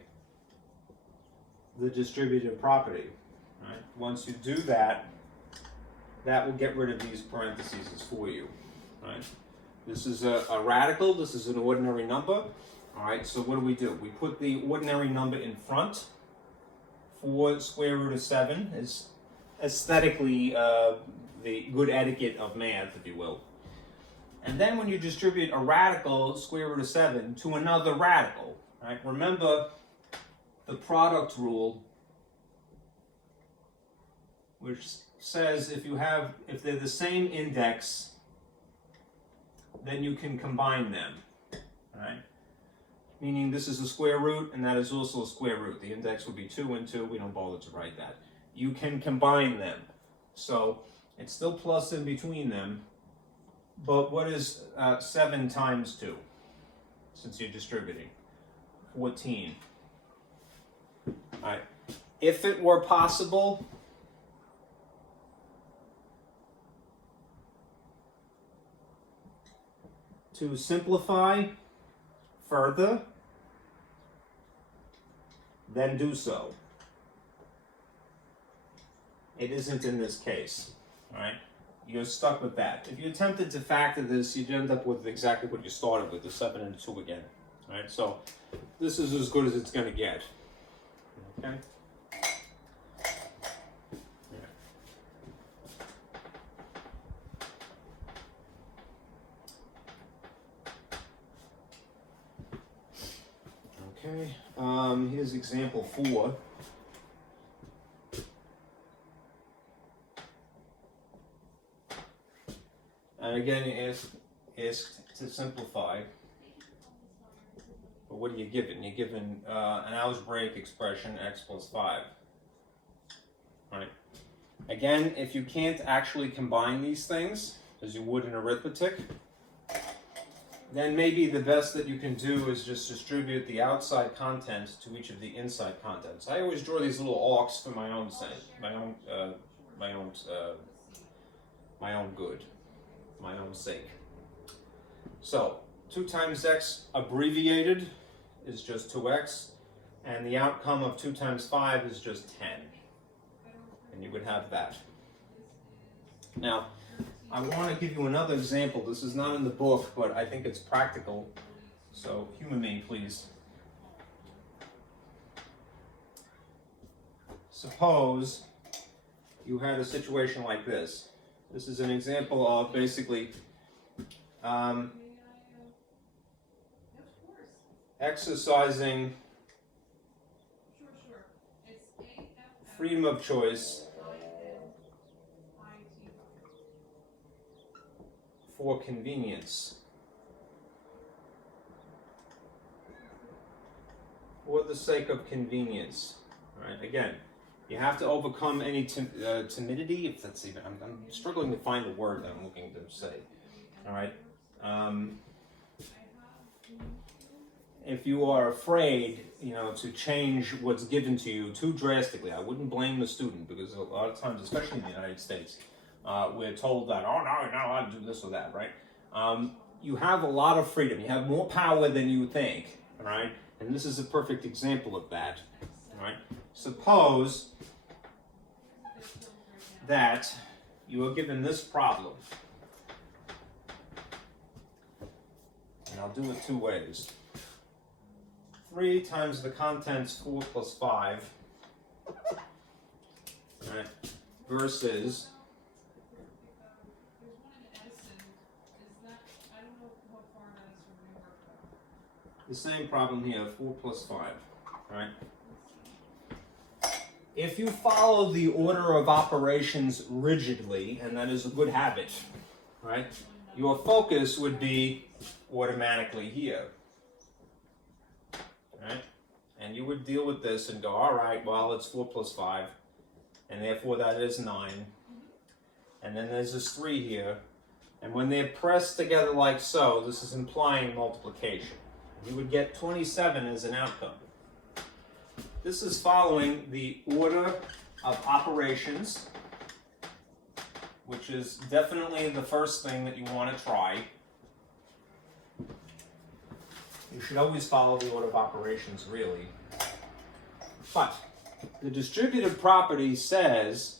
the distributive property. Right? Once you do that, that will get rid of these parentheses for you. Right? This is a radical, this is an ordinary number. All right, so what do? We put the ordinary number in front. 4 square root of 7 is aesthetically the good etiquette of math, if you will. And then when you distribute a radical, square root of 7, to another radical, right? Remember the product rule, which says if they're the same index, then you can combine them, right? Meaning this is a square root and that is also a square root. The index would be 2 and 2. We don't bother to write that. You can combine them. So it's still plus in between them. But what is 7 times 2? Since you're distributing. 14. All right. If it were possible, to simplify further, then do so. It isn't in this case, all right? You're stuck with that. If you attempted to factor this, you'd end up with exactly what you started with, the 7 and 2 again, all right? So this is as good as it's going to get, okay? Okay, here's example 4. And again, asked to simplify. But what are you given? You're given an algebraic expression, x plus 5. Right. Again, if you can't actually combine these things, as you would in arithmetic, then maybe the best that you can do is just distribute the outside contents to each of the inside contents. I always draw these little arcs for my own sake, my own good, my own sake. So 2 times x abbreviated is just 2x, and the outcome of 2 times 5 is just 10, and you would have that. Now, I want to give you another example. This is not in the book, but I think it's practical. So humor me, please. Suppose you had a situation like this. This is an example of basically exercising freedom of choice for convenience. For the sake of convenience. All right, again, you have to overcome any timidity, if that's even, I'm struggling to find the word that I'm looking to say. All right. If you are afraid, to change what's given to you too drastically, I wouldn't blame the student, because a lot of times, especially in the United States, we're told that, oh, no, you're not allowed to do this or that, right? You have a lot of freedom. You have more power than you think, all right? And this is a perfect example of that, all right? Suppose that you are given this problem. And I'll do it 2 ways. 3 times the contents 4 plus 5, right, versus the same problem here, 4 plus 5, right? if you follow the order of operations rigidly, and that is a good habit, right, your focus would be automatically here, right? And you would deal with this and go, all right, well, it's 4 plus 5, and therefore that is 9. And then there's this 3 here. And when they're pressed together like so, this is implying multiplication. You would get 27 as an outcome. This is following the order of operations, which is definitely the first thing that you want to try. You should always follow the order of operations, really. But the distributive property says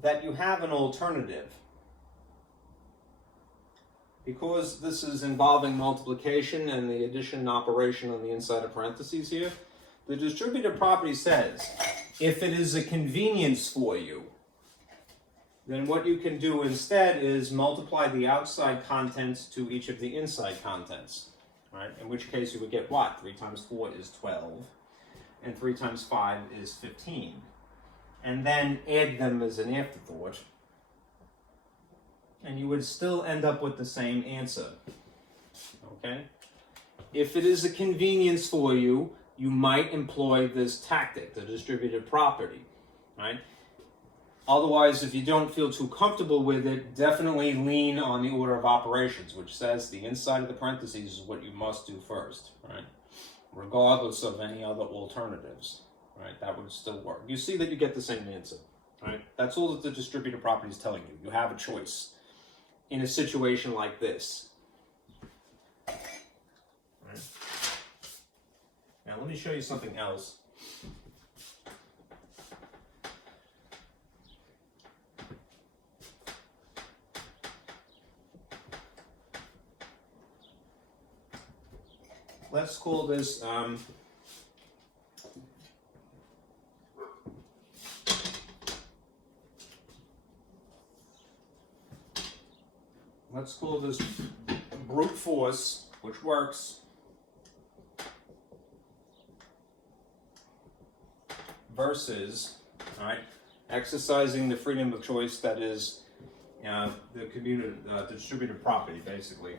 that you have an alternative. Because this is involving multiplication and the addition operation on the inside of parentheses here, the distributive property says if it is a convenience for you, then what you can do instead is multiply the outside contents to each of the inside contents, right? In which case you would get what? 3 times 4 is 12, and 3 times 5 is 15. And then add them as an afterthought, and you would still end up with the same answer, okay? If it is a convenience for you, you might employ this tactic, the distributive property, right? Otherwise, if you don't feel too comfortable with it, definitely lean on the order of operations, which says the inside of the parentheses is what you must do first, right? Regardless of any other alternatives, right? That would still work. You see that you get the same answer, right? That's all that the distributive property is telling you. You have a choice in a situation like this. Right? Now, let me show you something else. Let's call this brute force, which works, versus, all right, exercising the freedom of choice that is the distributive property, basically.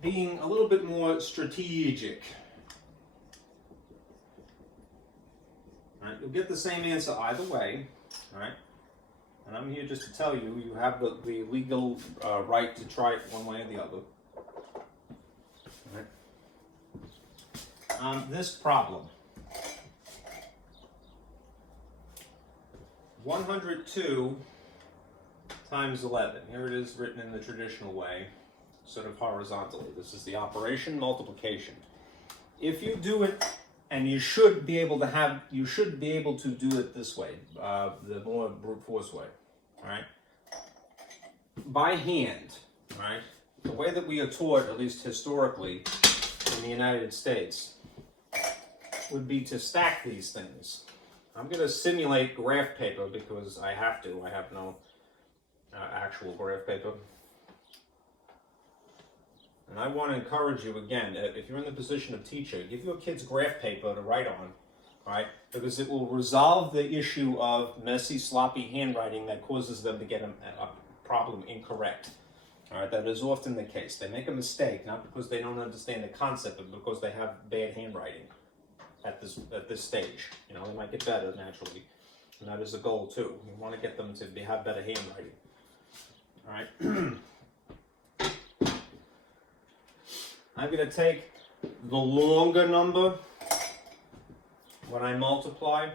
Being a little bit more strategic. All right, you'll get the same answer either way, all right? And I'm here just to tell you, you have the legal right to try it one way or the other. All right. This problem. 102 times 11. Here it is written in the traditional way, sort of horizontally. This is the operation multiplication. If you do it, and you should be able to do it this way, the more brute force way, all right? By hand, right? The way that we are taught, at least historically, in the United States, would be to stack these things. I'm going to simulate graph paper because I have to. I have no actual graph paper. And I want to encourage you again, if you're in the position of teacher, give your kids graph paper to write on, right? Because it will resolve the issue of messy, sloppy handwriting that causes them to get a problem incorrect. All right, that is often the case. They make a mistake, not because they don't understand the concept, but because they have bad handwriting at this stage. You know, they might get better naturally, and that is a goal too. You want to get them to have better handwriting. All right. I'm going to take the longer number when I multiply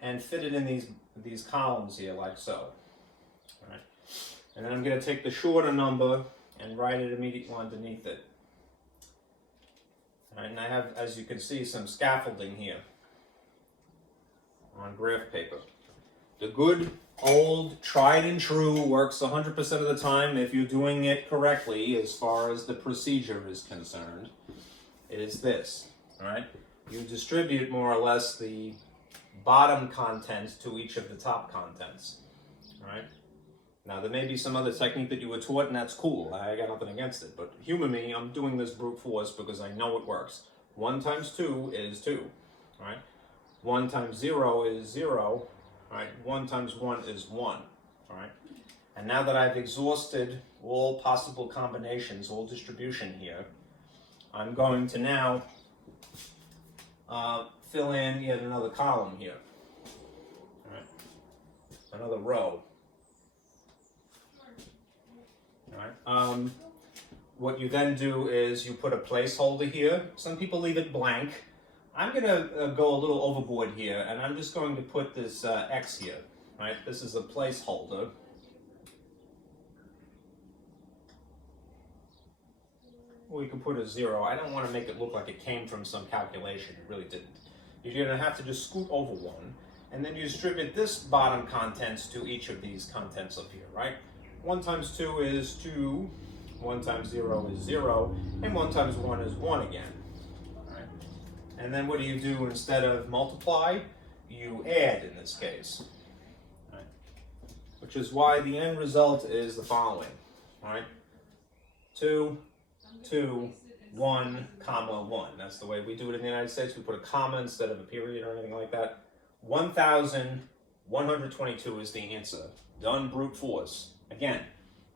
and fit it in these columns here like so. All right. And then I'm going to take the shorter number and write it immediately underneath it. All right, and I have, as you can see, some scaffolding here on graph paper. The good old tried and true works 100% of the time if you're doing it correctly as far as the procedure is concerned. It is this, all right? You distribute more or less the bottom contents to each of the top contents, all right? Now, there may be some other technique that you were taught, and that's cool. I got nothing against it. But humor me, I'm doing this brute force because I know it works. 1 times 2 is 2, right? 1 times 0 is 0, right? 1 times 1 is 1, right? And now that I've exhausted all possible combinations, all distribution here, I'm going to now fill in yet another column here, all right? Another row. All right. What you then do is you put a placeholder here. Some people leave it blank. I'm going to go a little overboard here, and I'm just going to put this X here. Right? This is a placeholder. We could put a 0. I don't want to make it look like it came from some calculation. It really didn't. You're going to have to just scoot over one, and then you distribute this bottom contents to each of these contents up here, right? 1 times 2 is 2, 1 times 0 is 0, and 1 times 1 is 1 again. All right? And then what do you do instead of multiply? You add in this case. All right? Which is why the end result is the following. All right? 2, 2, 1, comma 1. That's the way we do it in the United States. We put a comma instead of a period or anything like that. 1,122 is the answer. Done brute force. Again,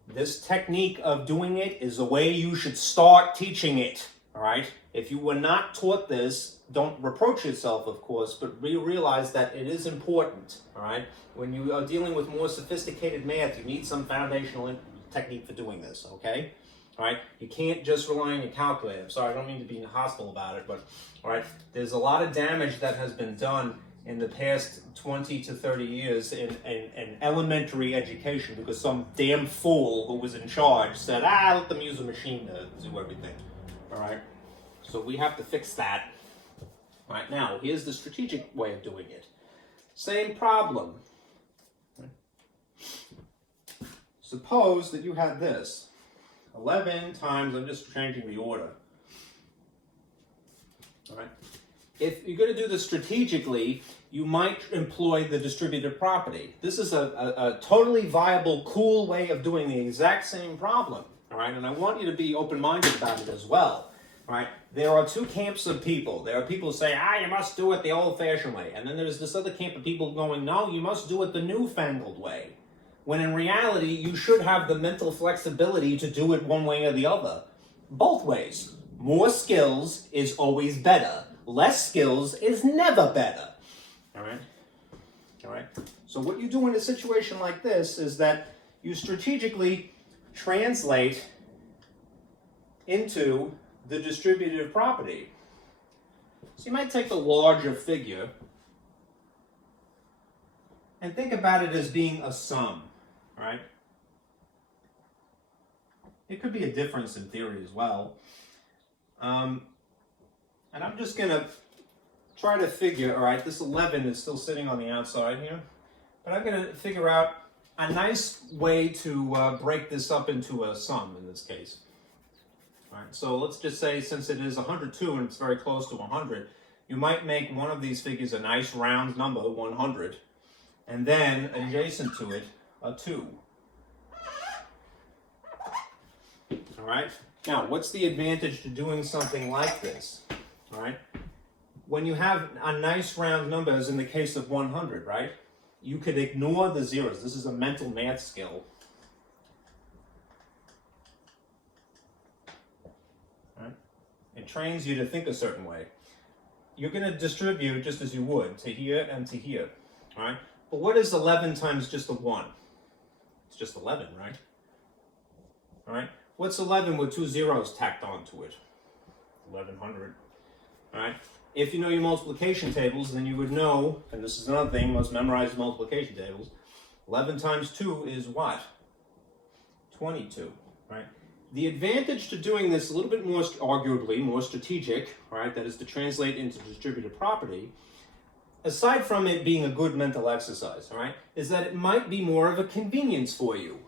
this technique of doing it is the way you should start teaching it, all right? If you were not taught this, don't reproach yourself, of course, but realize that it is important, all right? When you are dealing with more sophisticated math, you need some foundational technique for doing this, okay? All right? You can't just rely on your calculator. I'm sorry, I don't mean to be hostile about it, but, all right, there's a lot of damage that has been done in the past 20 to 30 years in elementary education because some damn fool who was in charge said, let them use a machine to do everything. All right? So we have to fix that. All right, now, here's the strategic way of doing it. Same problem. Suppose that you had this. 11 times, I'm just changing the order. All right? If you're going to do this strategically, you might employ the distributive property. This is a totally viable, cool way of doing the exact same problem, all right? And I want you to be open-minded about it as well, all right? There are two camps of people. There are people who say, you must do it the old-fashioned way. And then there's this other camp of people going, no, you must do it the newfangled way. When in reality, you should have the mental flexibility to do it one way or the other. Both ways. More skills is always better. Less skills is never better. All right? All right? So what you do in a situation like this is that you strategically translate into the distributive property. So you might take the larger figure and think about it as being a sum, right? It could be a difference in theory as well. And I'm just going to try to figure, all right, this 11 is still sitting on the outside here, but I'm going to figure out a nice way to break this up into a sum in this case. All right, so let's just say since it is 102 and it's very close to 100, you might make one of these figures a nice round number, 100, and then adjacent to it, a 2. All right? Now, what's the advantage to doing something like this? All right? When you have a nice round number, as in the case of 100, right? You could ignore the zeros. This is a mental math skill. All right? It trains you to think a certain way. You're going to distribute just as you would, to here and to here. All right? But what is 11 times just a 1? It's just 11, right? All right? What's 11 with 2 zeros tacked onto it? 1100. All right? If you know your multiplication tables, then you would know, and this is another thing, you must memorize multiplication tables. 11 times 2 is what? 22, right? The advantage to doing this a little bit more, arguably, more strategic, right, that is to translate into distributive property, aside from it being a good mental exercise, all right, is that it might be more of a convenience for you.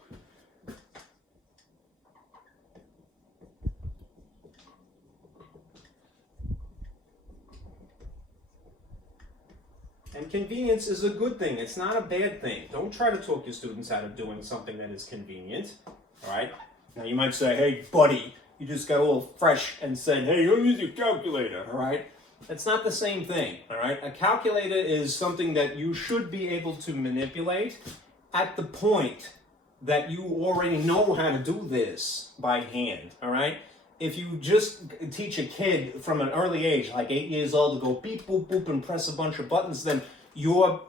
And convenience is a good thing. It's not a bad thing. Don't try to talk your students out of doing something that is convenient. All right? Now you might say, hey, buddy, you just got a little fresh and said, hey, you'll use your calculator. All right? It's not the same thing. All right? A calculator is something that you should be able to manipulate at the point that you already know how to do this by hand. All right? If you just teach a kid from an early age, like 8 years old, to go beep, boop, boop, and press a bunch of buttons, then you're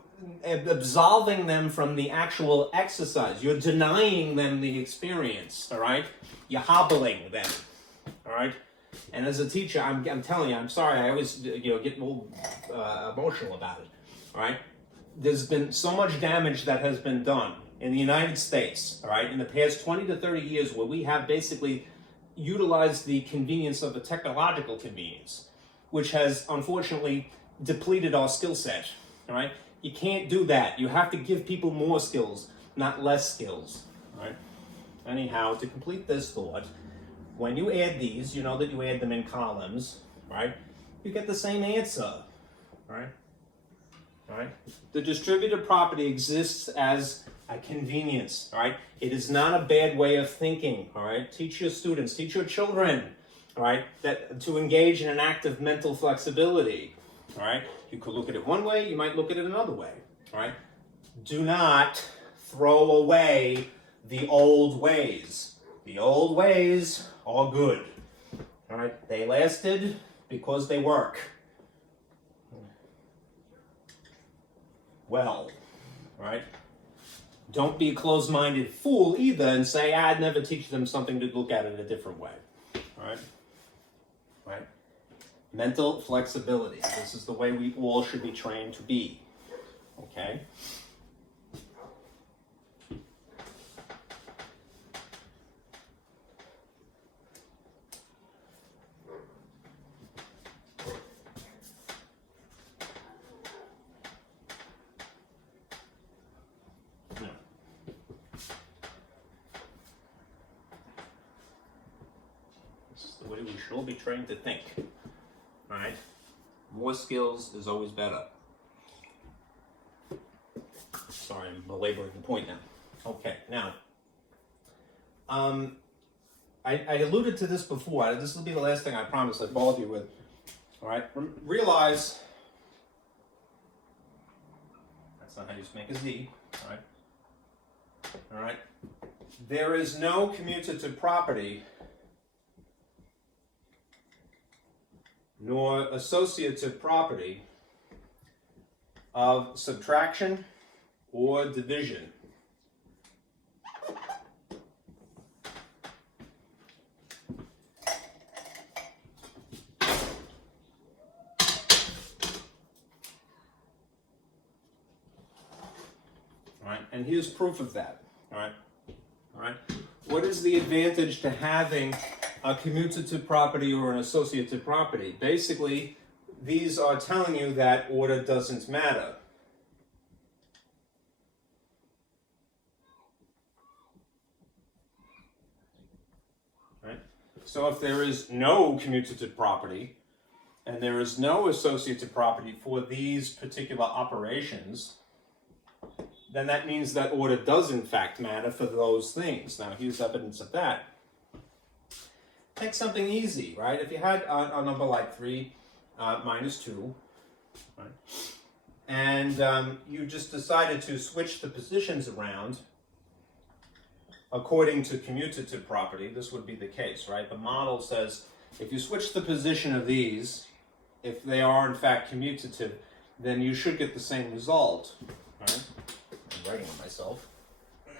absolving them from the actual exercise. You're denying them the experience, all right? You're hobbling them, all right? And as a teacher, I'm telling you, I'm sorry, I always get a little emotional about it, all right? There's been so much damage that has been done in the United States, all right, in the past 20 to 30 years where we have basically utilized the convenience of a technological convenience, which has unfortunately depleted our skill set, all right? You can't do that. You have to give people more skills, not less skills, all right? Anyhow, to complete this thought, when you add these, you know that you add them in columns, right? You get the same answer, all right? All right? The distributive property exists as a convenience, all right? It is not a bad way of thinking, all right? Teach your students, teach your children, all right, that to engage in an act of mental flexibility, all right? You could look at it one way, you might look at it another way, all right? Do not throw away the old ways. The old ways are good, all right? They lasted because they work well, all right? Don't be a closed-minded fool either and say, I'd never teach them something to look at it a different way. All right? Right? Mental flexibility. This is the way we all should be trained to be. Okay? The way we should all be trained to think. All right? More skills is always better. Sorry, I'm belaboring the point now. Okay, now, I alluded to this before. This will be the last thing I promise I bothered you with. All right? Realize that's not how you make a Z. All right? All right? There is no commutative property nor associative property of subtraction or division. All right, and here's proof of that. All right, all right. What is the advantage to having a commutative property or an associative property? Basically, these are telling you that order doesn't matter. Right? So if there is no commutative property and there is no associative property for these particular operations, then that means that order does in fact matter for those things. Now here's evidence of that. Take something easy, right? If you had a number like 3 minus 2, right? And you just decided to switch the positions around according to commutative property, this would be the case, right? The model says if you switch the position of these, if they are in fact commutative, then you should get the same result, right? I'm writing it myself.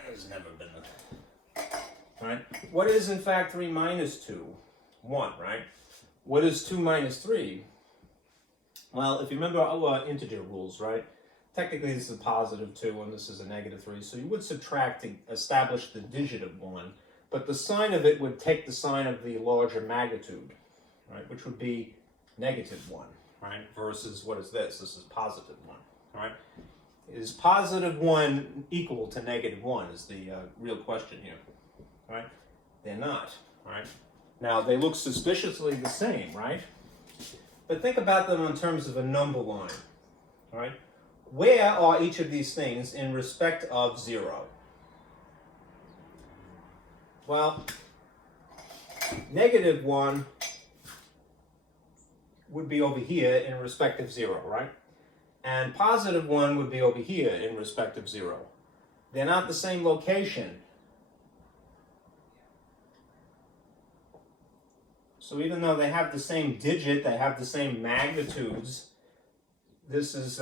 There's never been a... Right? What is in fact 3 minus 2? 1, right? What is 2 minus 3? Well, if you remember our integer rules, right? Technically this is a positive 2 and this is a negative 3, so you would subtract to establish the digit of 1, but the sign of it would take the sign of the larger magnitude, right? Which would be negative 1, right? Versus what is this? This is positive 1, right? Is positive 1 equal to negative 1 is the real question here. Right? They're not, right? Now, they look suspiciously the same, right? But think about them in terms of a number line, right? where are each of these things in respect of 0? Well, -1 would be over here in respect of 0, right? And +1 would be over here in respect of 0. They're not the same location. So even though they have the same digit, they have the same magnitudes, this is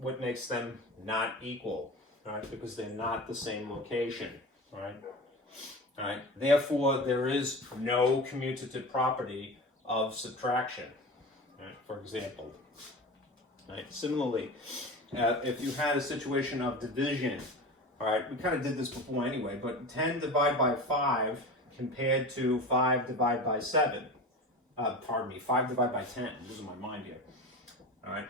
what makes them not equal, right? Because they're not the same location, right? All right. Therefore, there is no commutative property of subtraction, right? For example. Right. Similarly, if you had a situation of division, all right, we kind of did this before anyway, but 10 divided by 5 compared to 5 divided by 7. Pardon me, 5 divided by 10. I'm losing my mind here. All right.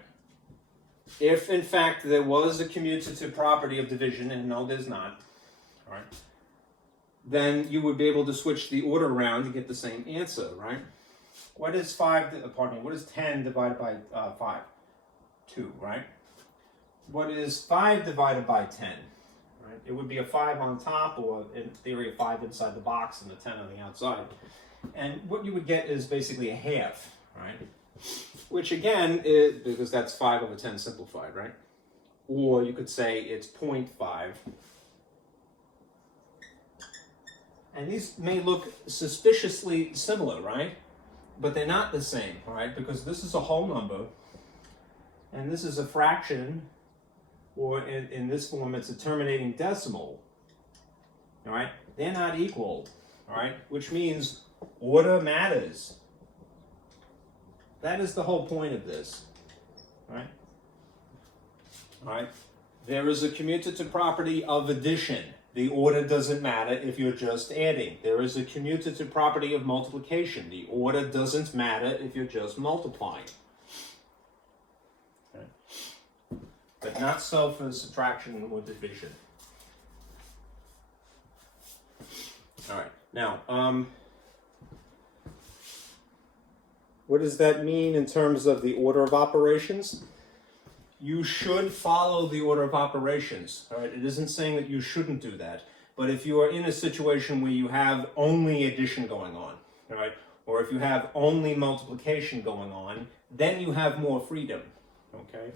If, in fact, there was a commutative property of division, and no, there's not, all right, then you would be able to switch the order around to get the same answer, right? What is 10 divided by 5? 2, right? What is 5 divided by 10? Right? It would be a 5 on top, or in theory, a 5 inside the box and a 10 on the outside. And what you would get is basically a half, right? Which again, is, because that's 5 over 10 simplified, right? Or you could say it's 0.5. And these may look suspiciously similar, right? But they're not the same, all right? Because this is a whole number, and this is a fraction, or in this form, it's a terminating decimal, all right? They're not equal, all right? Which means order matters. That is the whole point of this, all right? All right? There is a commutative property of addition. The order doesn't matter if you're just adding. There is a commutative property of multiplication. The order doesn't matter if you're just multiplying. Okay. But not so for subtraction or division. All right. Now, what does that mean in terms of the order of operations? You should follow the order of operations, all right? It isn't saying that you shouldn't do that. But if you are in a situation where you have only addition going on, all right, or if you have only multiplication going on, then you have more freedom, okay?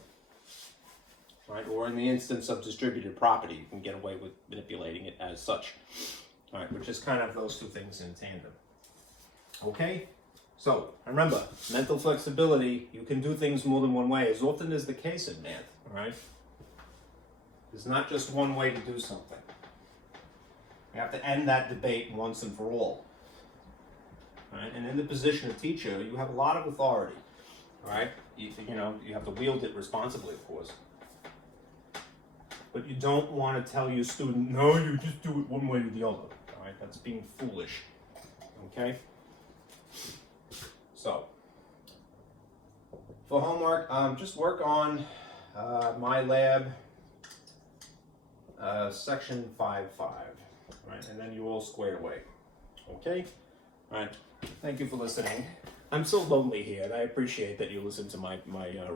All right, or in the instance of distributive property, you can get away with manipulating it as such, all right, which is kind of those two things in tandem, okay? So, remember, mental flexibility, you can do things more than one way, as often is the case in math, all right? There's not just one way to do something. You have to end that debate once and for all. All right? And in the position of teacher, you have a lot of authority, all right? You know, you have to wield it responsibly, of course. But you don't want to tell your student, no, you just do it one way or the other, all right? That's being foolish, okay? So, for homework, just work on my lab, section 5.5, right? And then you all square away, okay? All right, thank you for listening. I'm so lonely here, and I appreciate that you listen to my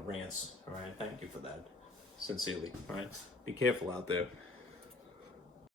rants, all right? Thank you for that, sincerely, all right? Be careful out there.